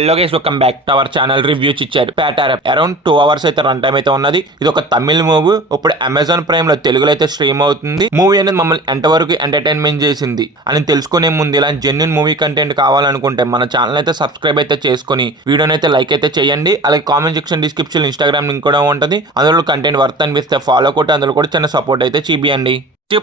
Hello guys, welcome back to our channel. Reviews ఇచ్చారు ప్యాటార్ around 2 hours అయితే run time అయితే ఉన్నది. ఇది ఒక తమిళ మూవీ. ఇప్పుడు అమెజాన్ ప్రైమ్ లో తెలుగులో అయితే స్ట్రీమ్ అవుతుంది. మూవీ అనేది మమ్మల్ని ఎంతవరకు ఎంటర్టైన్మెంట్ చేసింది అని తెలుసుకునే ముందు ఇలాంటి జెన్యున్ మూవీ కంటెంట్ కావాలనుకుంటే మన ఛానల్ అయితే సబ్స్క్రైబ్ అయితే చేసుకుని వీడియోని అయితే లైక్ అయితే చేయండి. అలాగే comment section, description, Instagram link కూడా ఉంటుంది. అందులో కంటెంట్ వర్త్ అనిపిస్తే ఫాలో కొట్టి అందులో కూడా చిన్న సపోర్ట్ అయితే చూపియండి.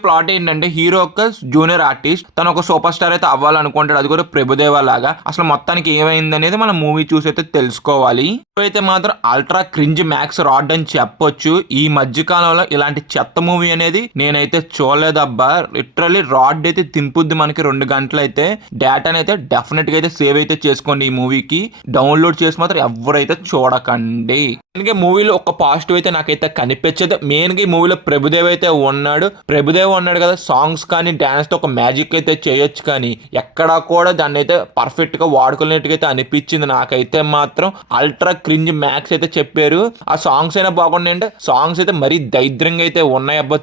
ప్లాట్ ఏంటంటే హీరో ఒక జూనియర్ ఆర్టిస్ట్, తను ఒక సూపర్ స్టార్ అయితే అవ్వాలనుకుంటాడు. అది కూడా ప్రభుదేవా లాగా. అసలు మొత్తానికి ఏమైంది అనేది మనం మూవీ చూసి అయితే తెలుసుకోవాలి. అయితే మాత్రం అల్ట్రా క్రింజ్ మ్యాక్స్ రాడ్ అని చెప్పొచ్చు. ఈ మధ్య కాలంలో ఇలాంటి చెత్త మూవీ అనేది నేనైతే చూడలేదబ్బా. లిటరల్లీ రాడ్ అయితే తింపుద్ది మనకి 2 గంటలు అయితే. డేటాని అయితే డెఫినెట్ గా అయితే సేవ్ అయితే చేసుకోండి. ఈ మూవీకి డౌన్లోడ్ చేసి మాత్రం ఎవరైతే చూడకండి. మూవీలో ఒక పాజిటివ్ అయితే నాకైతే కనిపించదు. మెయిన్ గా ఈ మూవీలో ప్రభుదేవ్ అయితే ఉన్నాడు. ప్రభుదేవ్ ఉన్నాడు కదా, సాంగ్స్ కానీ డాన్స్ తో ఒక మ్యాజిక్ అయితే చేయొచ్చు. కానీ ఎక్కడా కూడా దాన్ని అయితే పర్ఫెక్ట్ గా వాడుకునేట్టుగా అయితే అనిపించింది నాకైతే మాత్రం. అల్ట్రా క్రింజ్ మ్యాక్స్ అయితే చెప్పారు. ఆ సాంగ్స్ అయినా బాగున్నాయంటే సాంగ్స్ అయితే మరీ దైద్యంగా అయితే ఉన్నాయి అబ్బా.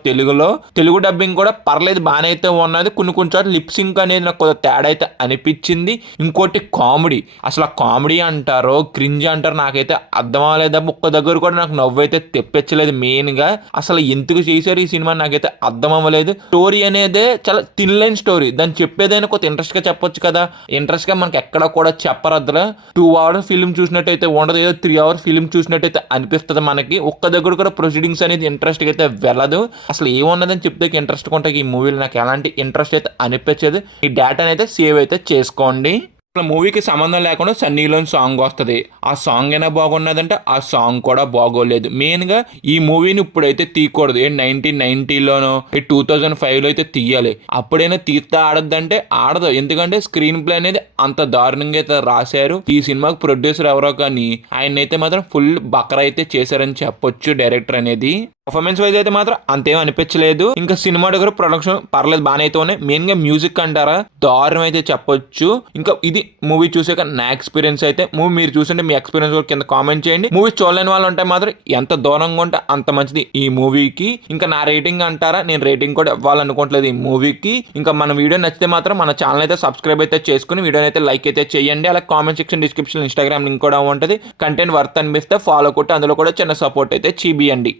తెలుగు డబ్బింగ్ కూడా పర్లేదు, బాగానే అయితే ఉన్నది. కొన్ని చోట్ల లిప్సింగ్ అనేది నాకు కొంత తేడా అయితే అనిపించింది. ఇంకోటి కామెడీ, అసలు కామెడీ అంటారో క్రింజ్ అంటారో నాకైతే అర్థం అవ్వలేదబ్బా. ఒక్క దగ్గర కూడా నాకు నవ్వు అయితే తెప్పించలేదు. మెయిన్ గా అసలు ఎందుకు చేశారు ఈ సినిమా నాకైతే అర్థం అవ్వలేదు. స్టోరీ అనేదే చాలా తిన్లైన్ స్టోరీ. దాన్ని చెప్పేదైనా కొంత ఇంట్రెస్ట్ గా చెప్పొచ్చు కదా. ఇంట్రెస్ట్ గా మనకి ఎక్కడ కూడా చెప్పరద్దురా. 2 hours ఫిల్మ్ చూసినట్టయితే ఉండదు, ఏదో 3 hours ఫిల్మ్ చూసినట్టయితే అనిపిస్తుంది మనకి. ఒక్క దగ్గర కూడా ప్రొసీడింగ్స్ అనేది ఇంట్రెస్ట్ అయితే వెళ్ళదు. అసలు ఏమున్నదని చెప్తే ఇంట్రెస్ట్ కొంటే ఈ మూవీలో నాకు ఎలాంటి ఇంట్రెస్ట్ అయితే అనిపించదు. ఈ డేటాని అయితే సేవ్ అయితే చేసుకోండి. మూవీకి సంబంధం లేకుండా సన్నీలోని సాంగ్ వస్తుంది. ఆ సాంగ్ అయినా బాగున్నదంటే ఆ సాంగ్ కూడా బాగోలేదు. మెయిన్ గా ఈ మూవీని ఇప్పుడైతే తీయకూడదు. 1990లోనో 2005లో అయితే తీయాలి. అప్పుడైనా తీస్తే ఆడద్దంటే ఆడదు. ఎందుకంటే స్క్రీన్ ప్లే అనేది అంత దారుణంగా అయితే రాశారు. ఈ సినిమాకి ప్రొడ్యూసర్ ఎవరో కానీ ఆయన అయితే మాత్రం ఫుల్ బకరా అయితే చేశారని చెప్పొచ్చు డైరెక్టర్ అనేది. పర్ఫార్మెన్స్ వైజ్ అయితే మాత్రం అంతేం అనిపించలేదు. ఇంకా సినిమా దగ్గర ప్రొడక్షన్ పర్లేదు, బాగానే అయితే ఉన్నాయి. మెయిన్ గా మ్యూజిక్ అంటారా దారుణం అయితే చెప్పొచ్చు. ఇంకా ఇది మూవీ చూసాక నా ఎక్స్పీరియన్స్ అయితే. మూవీ మీరు చూసింటే మీ ఎక్స్పీరియన్స్ కూడా కింద కామెంట్ చేయండి. మూవీ చూడలేని వాళ్ళు ఉంటే మాత్రం ఎంత దూరంగా ఉంటే అంత మంచిది ఈ మూవీకి. ఇంకా నా రేటింగ్ అంటారా, నేను రేటింగ్ కూడా ఇవ్వాలనుకోవట్లేదు ఈ మూవీకి. ఇంకా మన వీడియో నచ్చితే మాత్రం మన ఛానల్ అయితే సబ్స్క్రైబ్ అయితే చేసుకుని వీడియోని అయితే లైక్ అయితే చేయండి. అలా comment section, description, Instagram link కూడా ఉంటుంది. కంటెంట్ వర్త్ అనిపిస్తే ఫాలో కొట్టి అందులో కూడా చిన్న సపోర్ట్ అయితే చూపియండి.